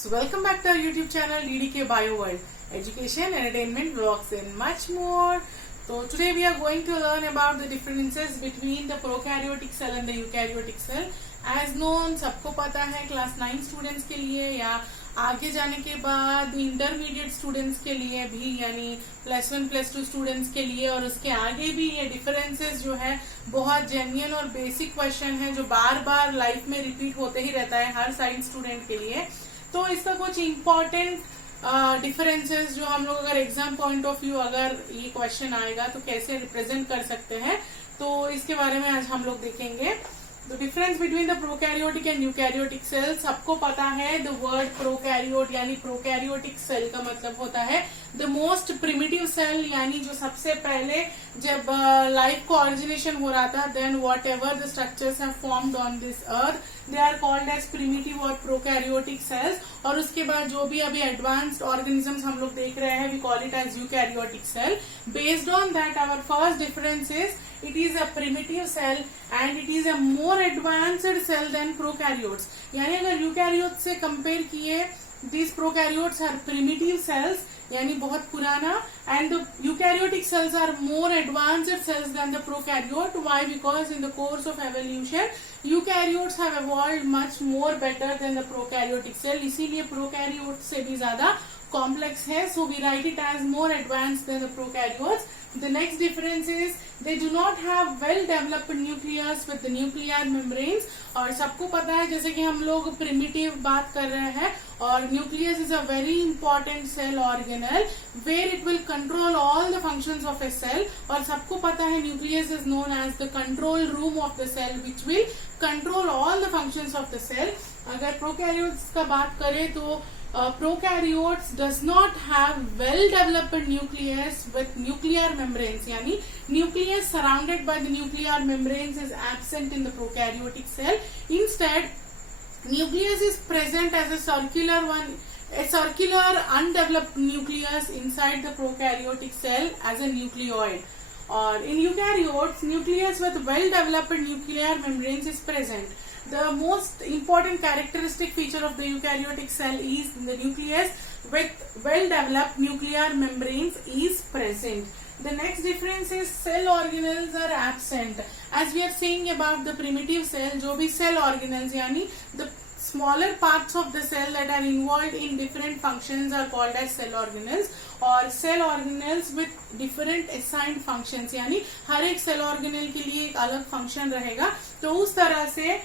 So welcome back to our YouTube channel DDK Bio World, education, entertainment, vlogs and much more. So today we are going to learn about the differences between the prokaryotic cell and the eukaryotic cell. As known, सबको पता है class 9 students के लिए या आगे जाने के बाद इंटरमीडिएट स्टूडेंट्स के लिए भी, यानी +1 +2 स्टूडेंट्स के लिए और उसके आगे भी ये डिफरेंसेस जो है बहुत जेन्युइन और बेसिक क्वेश्चन है जो बार बार लाइफ में रिपीट होते ही रहता है हर साइंस स्टूडेंट के लिए. तो इसका कुछ इम्पोर्टेंट डिफरेंसेस जो हम लोग अगर एग्जाम पॉइंट ऑफ व्यू अगर ये क्वेश्चन आएगा तो कैसे रिप्रेजेंट कर सकते हैं, तो इसके बारे में आज हम लोग देखेंगे. The difference between the prokaryotic and eukaryotic cell. सबको पता है द वर्ड प्रोकैरियोट यानी प्रोकैरियोटिक सेल का मतलब होता है द मोस्ट प्रिमिटिव सेल, यानी जो सबसे पहले जब लाइफ को ऑरिजिनेशन हो रहा था, then whatever the structures have formed on this earth they are called as primitive और प्रोकैरियोटिक सेल्स. और उसके बाद जो भी अभी एडवांस्ड ऑर्गेनिजम्स हम लोग देख रहे हैं we call it as eukaryotic cell. Based on that our first difference is it is a primitive cell and it is a more advanced cell than prokaryotes. यानी अगर यूकैरियोट से कंपेयर किए these prokaryotes are primitive cells यानी बहुत पुराना, and the eukaryotic cells are more advanced cells than the prokaryote. Why? Because in the course of evolution eukaryotes have evolved much more better than the prokaryotic cell. इसीलिए prokaryote से भी ज्यादा complex है. So we write it as more advanced than the prokaryotes. The next difference is they do not have well developed nucleus with the nuclear membranes. और सबको पता है जैसे कि हम लोग primitive बात कर रहे हैं और nucleus is a very important cell organelle where it will control all the functions of a cell. और सबको पता है nucleus is known as the control room of the cell which will control all the functions of the cell. अगर prokaryotes का बात करें तो prokaryotes does not have well developed nucleus with nuclear membranes, यानी nucleus surrounded by the nuclear membranes is absent in the prokaryotic cell. Instead, nucleus is present as a circular undeveloped nucleus inside the prokaryotic cell as a nucleoid. Or in eukaryotes, nucleus with well developed nuclear membranes is present. The most important characteristic feature of the eukaryotic cell is the nucleus with well developed nuclear membranes is present. The next difference is cell organelles are absent. As we are saying about the primitive cell, जो भी cell organelles यानी the smaller parts of the cell that are involved in different functions are called as cell organelles. और cell organelles with different assigned functions यानी हर एक cell organelle के लिए एक अलग function रहेगा. तो उस तरह से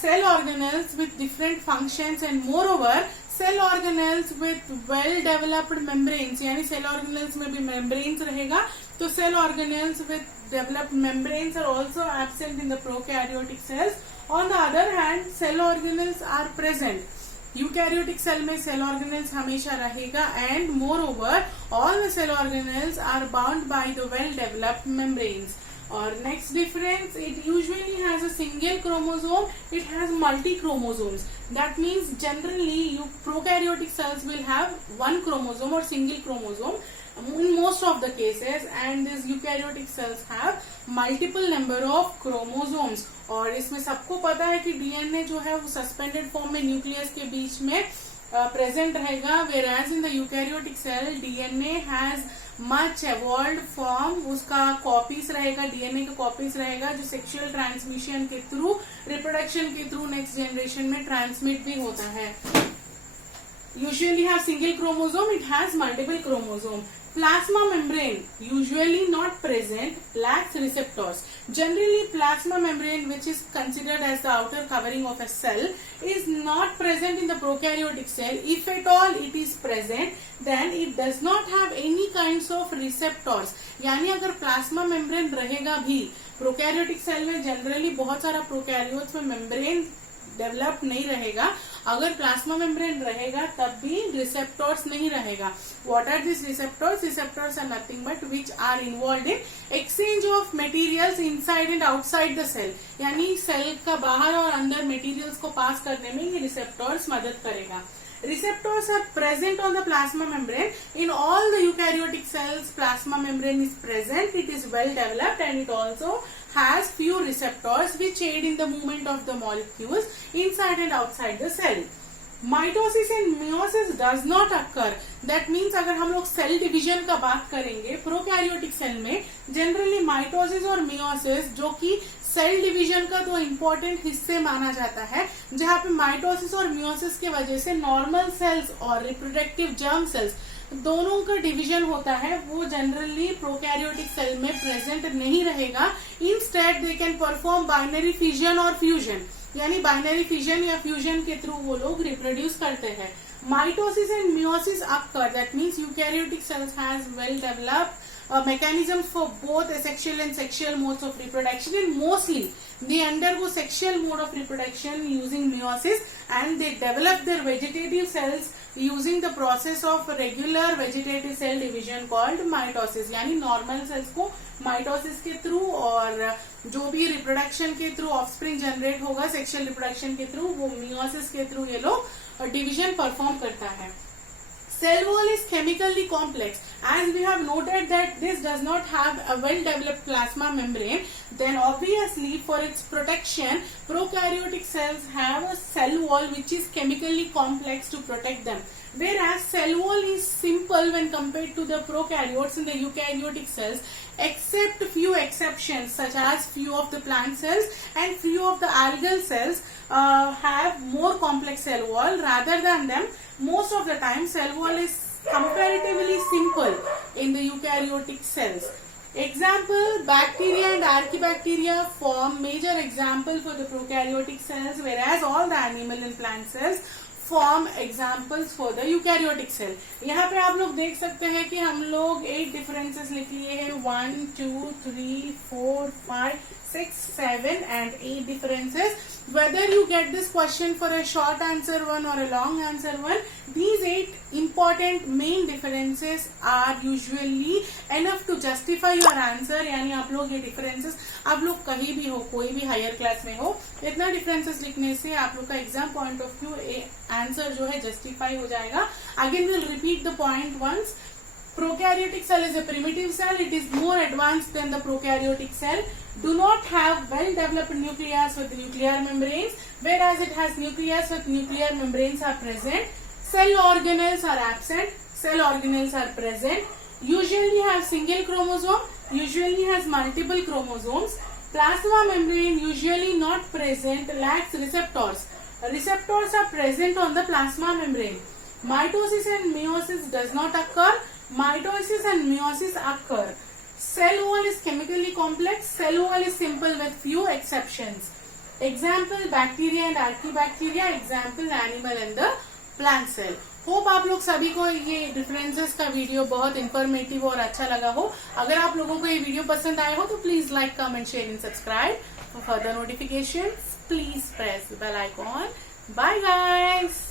cell organelles with different functions and moreover cell organelles with well developed membranes यानी cell organelles में भी membranes रहेगा. तो cell organelles with developed membranes are also absent in the prokaryotic cells. On the other hand, cell organelles are present. Eukaryotic cell में cell organelles हमेशा रहेगा and moreover all the cell organelles are bound by the well developed membranes. Or next difference, it usually has a single chromosome, it has multi chromosomes. That means generally prokaryotic cells will have one chromosome or single chromosome in most of the cases, and these eukaryotic cells have multiple number of chromosomes. और इसमें सबको पता है कि DNA जो है वो suspended form में न्यूक्लियस के बीच में प्रेजेंट रहेगा, whereas in the eukaryotic cell DNA has much evolved form. उसका कॉपीज रहेगा, डीएनए का कॉपीज रहेगा जो सेक्सुअल ट्रांसमिशन के थ्रू, रिप्रोडक्शन के थ्रू नेक्स्ट जनरेशन में ट्रांसमिट भी होता है. Usually have single chromosome, it has multiple chromosome. Plasma membrane usually not present, lacks receptors. Generally plasma membrane, which is considered as the outer covering of a cell, is not present in the prokaryotic cell. If at all it is present, then it does not have any kinds of receptors. यानी अगर plasma membrane रहेगा भी prokaryotic cell में, generally बहुत सारा prokaryotes में membrane develop नहीं रहेगा. अगर प्लाज्मा मेम्ब्रेन रहेगा तब भी रिसेप्टर्स नहीं रहेगा. What are this receptors? Receptors are nothing but which are involve in exchange of materials inside and outside the cell. यानी सेल का बाहर और अंदर मटेरियल्स को पास करने में ये रिसेप्टर्स मदद करेगा. Receptors are present on the plasma membrane. In all the eukaryotic cells, plasma membrane is present. It is well developed and it also has few receptors which aid in the movement of the molecules inside and outside the cell. Mitosis and meiosis does not occur. That means अगर हम लोग cell division का बात करेंगे prokaryotic cell में, generally mitosis और meiosis जो कि सेल डिवीजन का दो इम्पोर्टेंट हिस्से माना जाता है, जहां पे माइटोसिस और मियोसिस की वजह से नॉर्मल सेल्स और रिप्रोडक्टिव जर्म सेल्स दोनों का डिवीजन होता है, वो जनरली प्रोकैरियोटिक सेल में प्रेजेंट नहीं रहेगा। Instead they can perform binary fission और फ्यूजन, यानी बाइनरी फिजन या फ्यूजन के थ्रू वो लोग रिप्रोड्यूस करते हैं। Mitosis and meiosis occur, that means eukaryotic cells has well developed mechanisms for both asexual and sexual modes of reproduction, and mostly they undergo sexual mode of reproduction using meiosis, and they develop their vegetative cells using the process of regular vegetative cell division called mitosis। यानी normal cells को mitosis के through और जो भी reproduction के through offspring generate होगा sexual reproduction के through, वो meiosis के थ्रू ये लोग division perform करता है। Cell wall is chemically complex. As we have noted that this does not have a well-developed plasma membrane, then obviously for its protection, prokaryotic cells have a cell wall which is chemically complex to protect them. Whereas cell wall is simple when compared to the prokaryotes in the eukaryotic cells, except few exceptions such as few of the plant cells and few of the algal cells have more complex cell wall. Rather than them, most of the time cell wall is comparatively simple in the eukaryotic cells. Example, bacteria and archaebacteria form major example for the prokaryotic cells, whereas all the animal and plant cells form examples for the eukaryotic cell. यहाँ पे आप लोग देख सकते हैं कि हम लोग 8 डिफरेंसेस लिख लिए हैं, 1, 2, 3, 4, 5, 6, 7 and 8 differences. Whether you get this question for a short answer one or a long answer one, these 8 important main differences are usually enough to justify your answer। यानी आप लोग ये differences, आप लोग कहीं भी हो, कोई भी हायर क्लास में हो, इतना differences लिखने से आप लोग का exam point of view answer जो है जस्टिफाई हो जाएगा। Again will repeat the point once. Prokaryotic cell is a primitive cell. It is more advanced than the prokaryotic cell. Do not have well-developed nucleus with nuclear membranes, whereas it has nucleus with nuclear membranes are present. Cell organelles are absent. Cell organelles are present. Usually have single chromosome. Usually has multiple chromosomes. Plasma membrane usually not present. Lacks receptors. Receptors are present on the plasma membrane. Mitosis and meiosis does not occur. Mitosis and meiosis occur. Cell wall is chemically complex. Cell wall is simple with few exceptions. Example, bacteria and archaebacteria. Example, animal and the plant cell. Hope आप लोग सभी को ये differences का video बहुत informative और अच्छा लगा हो। अगर आप लोगों को ये वीडियो पसंद आया हो तो please like, comment, share and subscribe for further notifications. Please press the bell icon. Bye guys.